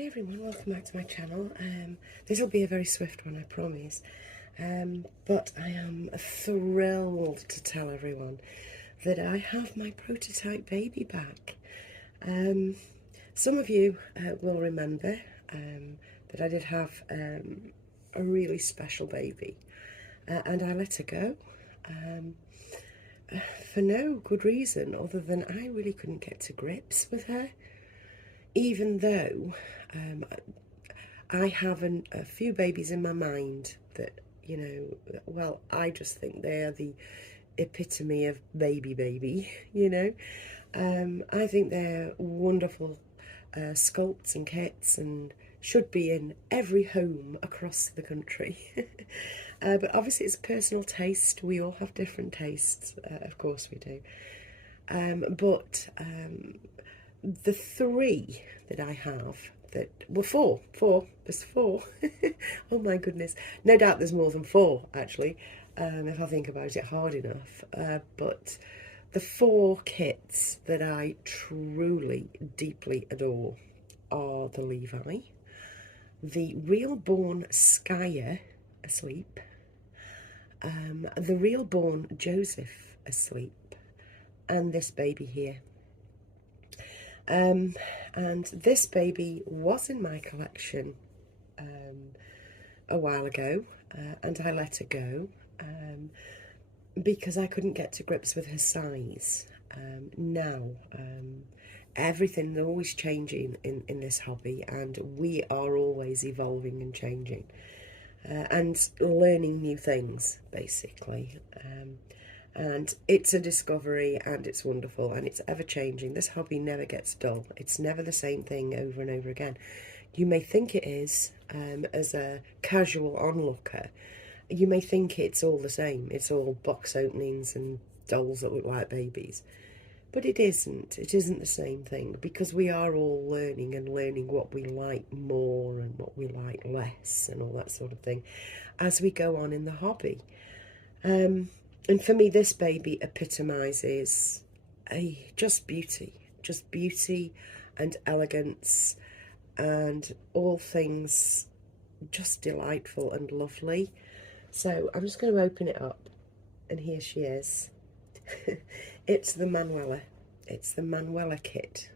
Hi everyone, welcome back to my channel. This will be a very swift one, I promise. But I am thrilled to tell everyone that I have my prototype baby back. Some of you will remember that I did have a really special baby, and I let her go for no good reason other than I really couldn't get to grips with her. Even though I have a few babies in my mind that, you know, well, I just think they are the epitome of baby, you know. I think they're wonderful sculpts and kits and should be in every home across the country. But obviously it's personal taste. We all have different tastes, of course we do. But the three that I have, that were four, there's four. Oh my goodness, no doubt there's more than four actually, if I think about it hard enough, but the four kits that I truly deeply adore are the Levi, the Reborn Skyer asleep, the Reborn Joseph asleep, and this baby here. And this baby was in my collection a while ago, and I let her go because I couldn't get to grips with her size. Now, everything's always changing in this hobby, and we are always evolving and changing and learning new things, basically. And it's a discovery, and it's wonderful, and it's ever changing. This hobby never gets dull. It's never the same thing over and over again. You may think it is, as a casual onlooker, you may think it's all the same. It's all box openings and dolls that look like babies. But it isn't. It isn't the same thing, because we are all learning and learning what we like more and what we like less and all that sort of thing as we go on in the hobby. And for me, this baby epitomises just beauty and elegance and all things just delightful and lovely. So I'm just going to open it up, and here she is. It's the Manuela. It's the Manuela kit.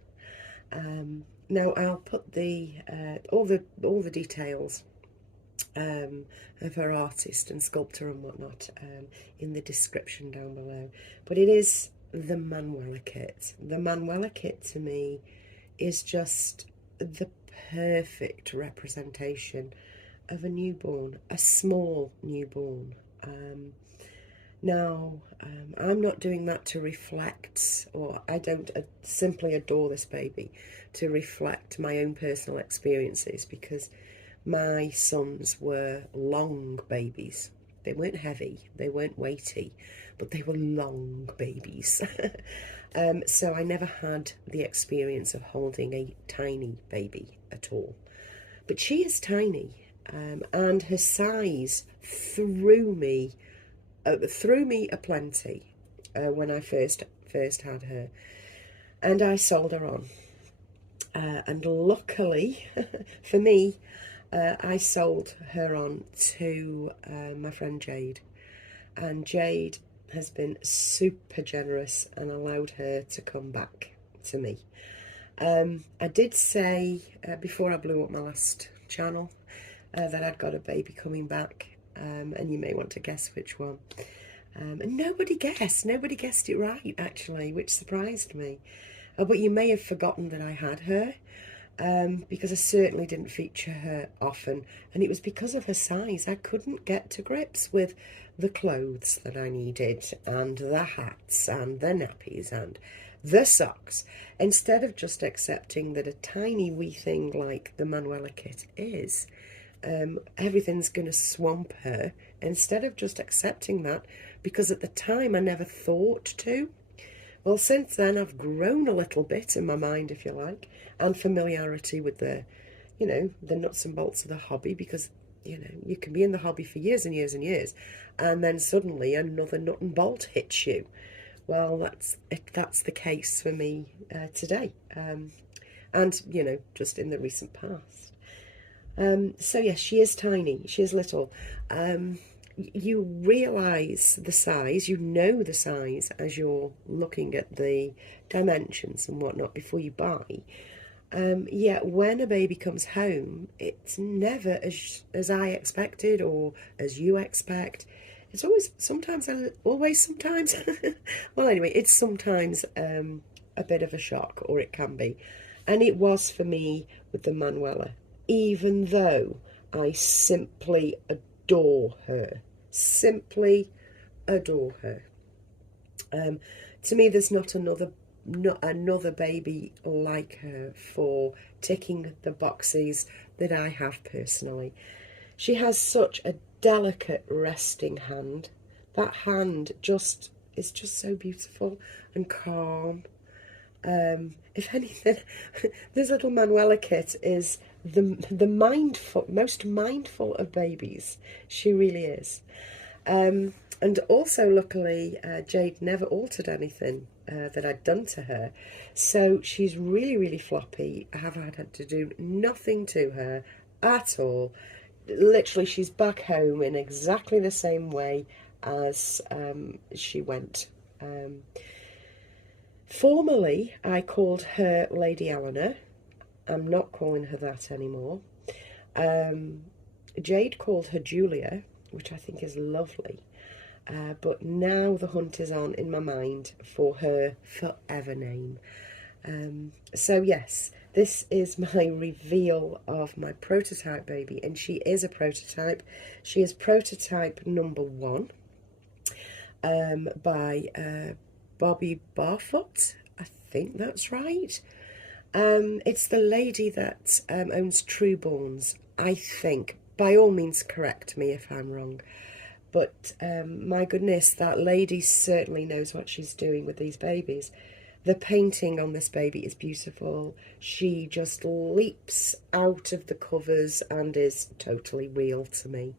Now I'll put the all the details of her artist and sculptor and whatnot in the description down below. But it is the Manuela kit. The Manuela kit to me is just the perfect representation of a newborn, a small newborn. Now, I'm not doing that to reflect, or I don't simply adore this baby to reflect my own personal experiences, because my sons were long babies. They weren't heavy, they weren't weighty, but they were long babies. So I never had the experience of holding a tiny baby at all. But she is tiny, and her size threw me aplenty when I first had her, and I sold her on. And luckily for me, I sold her on to my friend Jade, and Jade has been super generous and allowed her to come back to me. I did say before I blew up my last channel that I'd got a baby coming back, and you may want to guess which one. And nobody guessed it right, actually, which surprised me. But you may have forgotten that I had her, because I certainly didn't feature her often, and it was because of her size. I couldn't get to grips with the clothes that I needed, and the hats, and the nappies, and the socks. Instead of just accepting that a tiny wee thing like the Manuela kit is, everything's going to swamp her, instead of just accepting that, because at the time I never thought to. Well, since then I've grown a little bit in my mind, if you like, and familiarity with the, you know, the nuts and bolts of the hobby, because, you know, you can be in the hobby for years and years and years, and then suddenly another nut and bolt hits you. Well, that's the case for me today. and, you know, just in the recent past. So yes, she is tiny, she is little. You realise the size, you know the size as you're looking at the dimensions and whatnot before you buy. Yet when a baby comes home, it's never as I expected or as you expect. It's always sometimes, always sometimes. Well, anyway, it's sometimes a bit of a shock, or it can be. And it was for me with the Manuela, even though I simply adore her. Simply adore her. To me, there's not another baby like her for ticking the boxes that I have personally. She has such a delicate resting hand. That hand is just so beautiful and calm. If anything, this little Manuela kit is the most mindful of babies. She really is. And also, luckily, Jade never altered anything that I'd done to her. So she's really, really floppy. I have had to do nothing to her at all. Literally, she's back home in exactly the same way as she went. Formerly, I called her Lady Eleanor. I'm not calling her that anymore. Jade called her Julia, which I think is lovely. But now the hunt is on in my mind for her forever name. So yes, this is my reveal of my prototype baby, and she is a prototype. She is prototype number 1 by Bobby Barfoot. I think that's right. It's the lady that owns Trueborns, I think. By all means, correct me if I'm wrong. But my goodness, that lady certainly knows what she's doing with these babies. The painting on this baby is beautiful. She just leaps out of the covers and is totally real to me.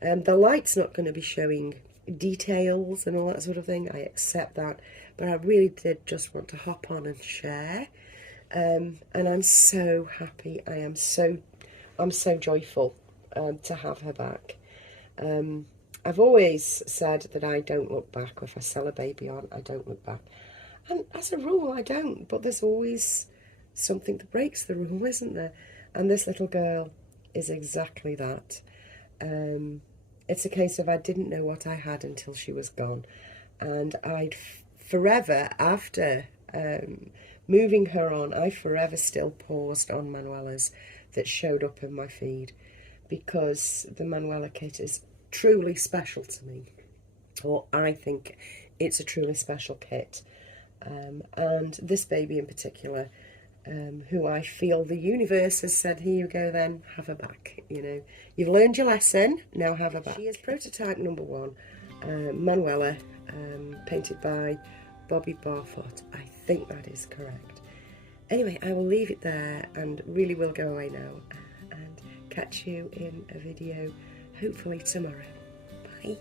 The light's not going to be showing details and all that sort of thing. I accept that. But I really did just want to hop on and share. And I'm so happy. I'm so joyful to have her back. I've always said that I don't look back. If I sell a baby on, I don't look back. And as a rule, I don't. But there's always something that breaks the rule, isn't there? And this little girl is exactly that. It's a case of I didn't know what I had until she was gone. And I'd forever, after moving her on, I forever still paused on Manuelas that showed up in my feed, because the Manuela kit is truly special to me, or I think it's a truly special kit. And this baby in particular, who I feel the universe has said, here you go then, have her back. You know, you've learned your lesson, now have her back. She is prototype number 1, Manuela, painted by Bobby Barfoot. I think that is correct. Anyway, I will leave it there and really will go away now and catch you in a video hopefully tomorrow. Bye.